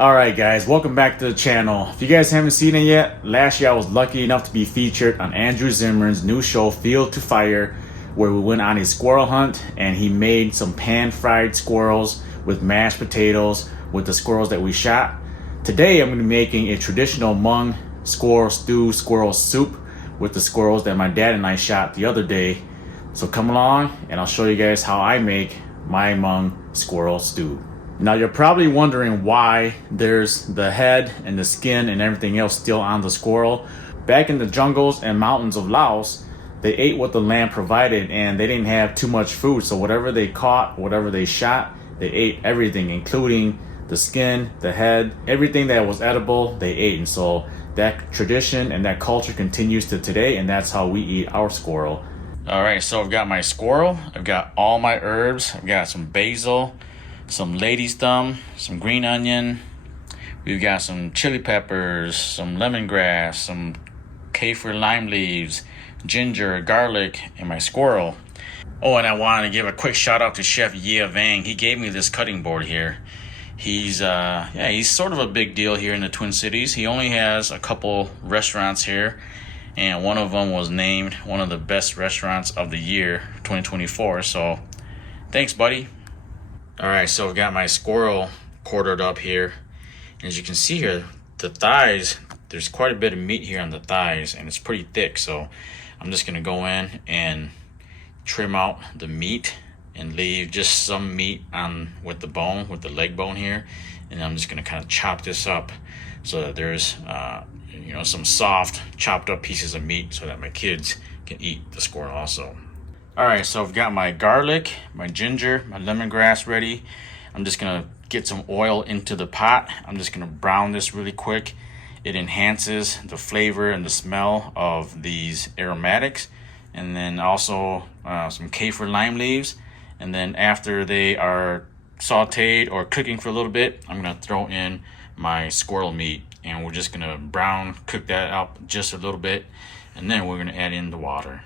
Alright guys, welcome back to the channel. If you guys haven't seen it yet, last year I was lucky enough to be featured on Andrew Zimmering's new show Field to Fire, where we went on a squirrel hunt and he made some pan-fried squirrels with mashed potatoes with the squirrels that we shot. Today I'm going to be making a traditional Hmong squirrel stew, squirrel soup with the squirrels that my dad and I shot the other day. So come along and I'll show you guys how I make my Hmong squirrel stew. Now you're probably wondering why there's the head and the skin and everything else still on the squirrel. Back in the jungles and mountains of Laos, they ate what the land provided and they didn't have too much food. So whatever they caught, whatever they shot, they ate everything, including the skin, the head, everything that was edible, they ate. And so that tradition and that culture continues to today, and that's how we eat our squirrel. All right, so I've got my squirrel, I've got all my herbs, I've got some basil, some lady's thumb, some green onion, we've got some chili peppers, some lemongrass, some kaffir lime leaves, ginger, garlic, and my squirrel. Oh, and I wanted to give a quick shout out to Chef Ye Vang. He gave me this cutting board here. He's sort of a big deal here in the Twin Cities. He only has a couple restaurants here, and one of them was named one of the best restaurants of the year 2024. So thanks, buddy. All right, so I've got my squirrel quartered up here. As you can see here, the thighs, there's quite a bit of meat here on the thighs, and it's pretty thick. So I'm just gonna go in and trim out the meat and leave just some meat on with the bone, with the leg bone here. And I'm just gonna kind of chop this up so that there's some soft chopped up pieces of meat so that my kids can eat the squirrel also. All right, so I've got my garlic, my ginger, my lemongrass ready. I'm just gonna get some oil into the pot. I'm just gonna brown this really quick. It enhances the flavor and the smell of these aromatics. And then also some kaffir lime leaves. And then after they are sauteed or cooking for a little bit, I'm gonna throw in my squirrel meat. And we're just gonna cook that up just a little bit. And then we're gonna add in the water.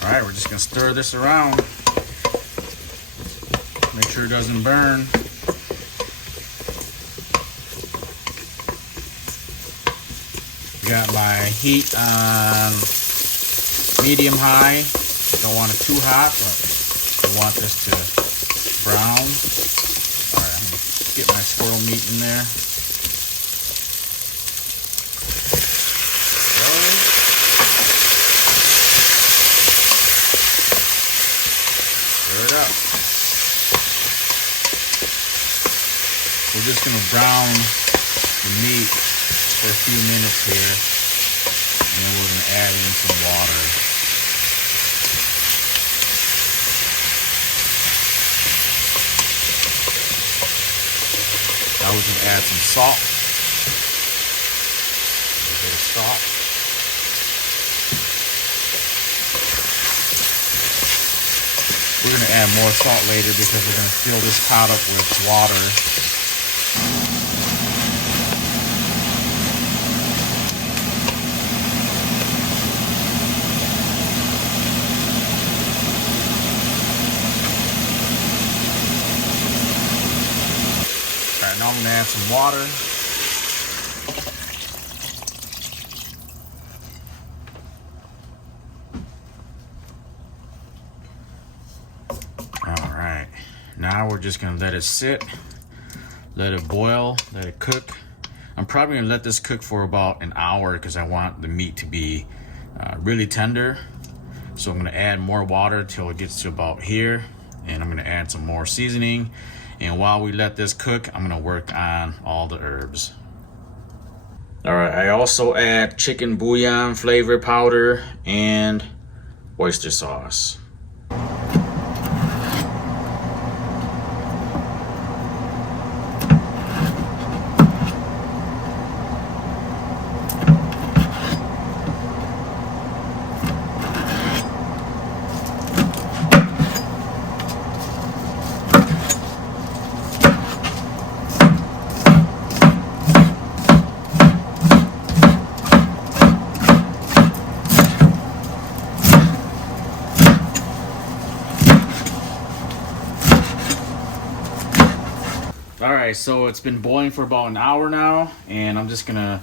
All right, we're just gonna stir this around. Make sure it doesn't burn. Got my heat on medium high. Don't want it too hot, but I want this to brown. All right, I'm gonna get my squirrel meat in there. Stir it up. We're just gonna brown the meat for a few minutes here, and then we're gonna add in some water. Now we're gonna add some salt. A little bit of salt. We're gonna add more salt later because we're gonna fill this pot up with water. All right, now I'm gonna add some water. All right, now we're just gonna let it sit, let it boil, let it cook. I'm probably gonna let this cook for about an hour because I want the meat to be really tender. So I'm gonna add more water till it gets to about here, and I'm gonna add some more seasoning. And while we let this cook, I'm gonna work on all the herbs. All right, I also add chicken bouillon flavor powder and oyster sauce. All right, so it's been boiling for about an hour now, and I'm just gonna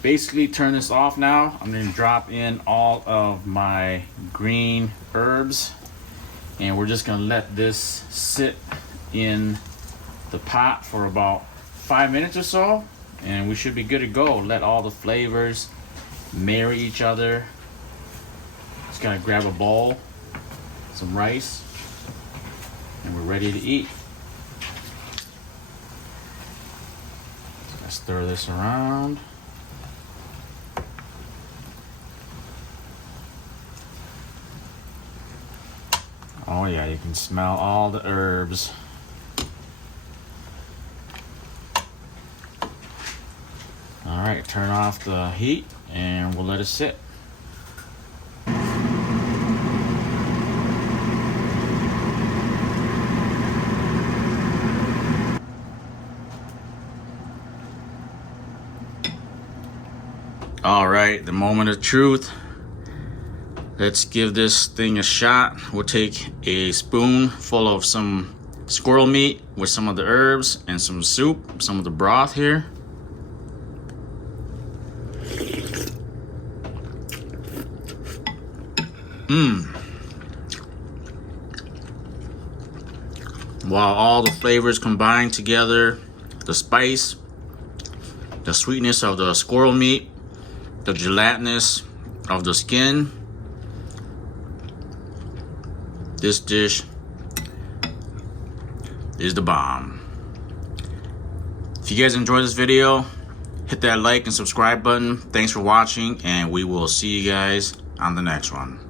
basically turn this off now. I'm gonna drop in all of my green herbs, and we're just gonna let this sit in the pot for about 5 minutes or so, and we should be good to go. Let all the flavors marry each other. Just gotta grab a bowl, some rice, and we're ready to eat. Stir this around. Oh yeah, you can smell all the herbs. All right, turn off the heat and we'll let it sit. All right, the moment of truth. Let's give this thing a shot. We'll take a spoonful of some squirrel meat with some of the herbs and some soup, some of the broth here. While all the flavors combine together, the spice, the sweetness of the squirrel meat, the gelatinous of the skin, this dish is the bomb. If you guys enjoyed this video, hit that like and subscribe button. Thanks for watching, and we will see you guys on the next one.